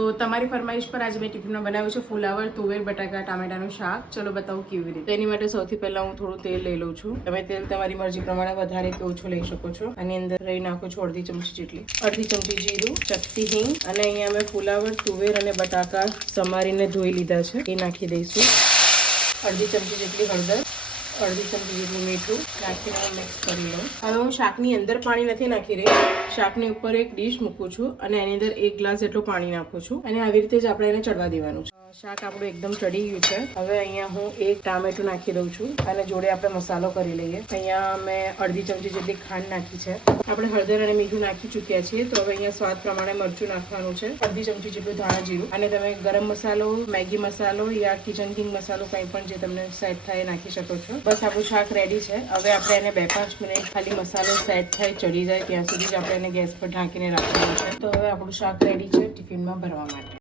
તો તમારી ફરમાઈશ પર આજે મેં ટિફિનમાં બનાવ્યું છે ફુલાવર તુવેર બટાકા ટામેટાનું શાક. ચલો બતાવું કેવી રીતે. તેની માટે સૌથી પહેલા હું થોડું તેલ લઈ લઉં છું. તમે તેલ તમારી મરજી પ્રમાણે વધારે કે ઓછું લઈ શકો છો. આની અંદર રહી નાખું છું અડધી ચમચી જેટલી, અડધી ચમચી જીરું, ચપટી હિંગ, અને અહીંયા મેં ફુલાવર તુવેર અને બટાકા સમારીને ધોઈ લીધા છે એ નાખી દઈશું. અડધી ચમચી જેટલી હળદર, અડધી ચમચી જેટલું મીઠું નાખીને મિક્સ કરી લઉં. હવે હું શાકની અંદર પાણી નથી નાખી રહી, શાકની ઉપર એક ડીશ મૂકું છું અને એની અંદર 1 ગ્લાસ જેટલું પાણી નાખું છું અને આવી રીતે જ આપણે એને ચડવા દેવાનું છે. શાક આપણું એકદમ ચડી ગયું છે. હવે અહીંયા હું 1 ટામેટું નાખી દઉં છું અને જોડે આપણે મસાલો કરી લઈએ. અહીંયા મેં અડધી ચમચી જેટલી ખાંડ નાખી છે. આપણે હળદર અને મીઠું નાખી ચૂક્યા છીએ, તો હવે અહીંયા સ્વાદ પ્રમાણે મરચું નાખવાનું છે, અડધી ચમચી જેટલું ધાણા જીરું, અને તમે ગરમ મસાલો, મેગી મસાલો યા કિચન કિંગ મસાલો કંઈ પણ જે તમને સેટ થાય નાખી શકો છો. બસ આપણું શાક રેડી છે. હવે આપણે એને 2-5 મિનિટ ખાલી મસાલો સેટ થાય, ચડી જાય ત્યાં સુધી જ આપણે એને ગેસ પર ઢાંકીને રાખવાનું છે. તો હવે આપણું શાક રેડી છે ટિફિનમાં ભરવા માટે.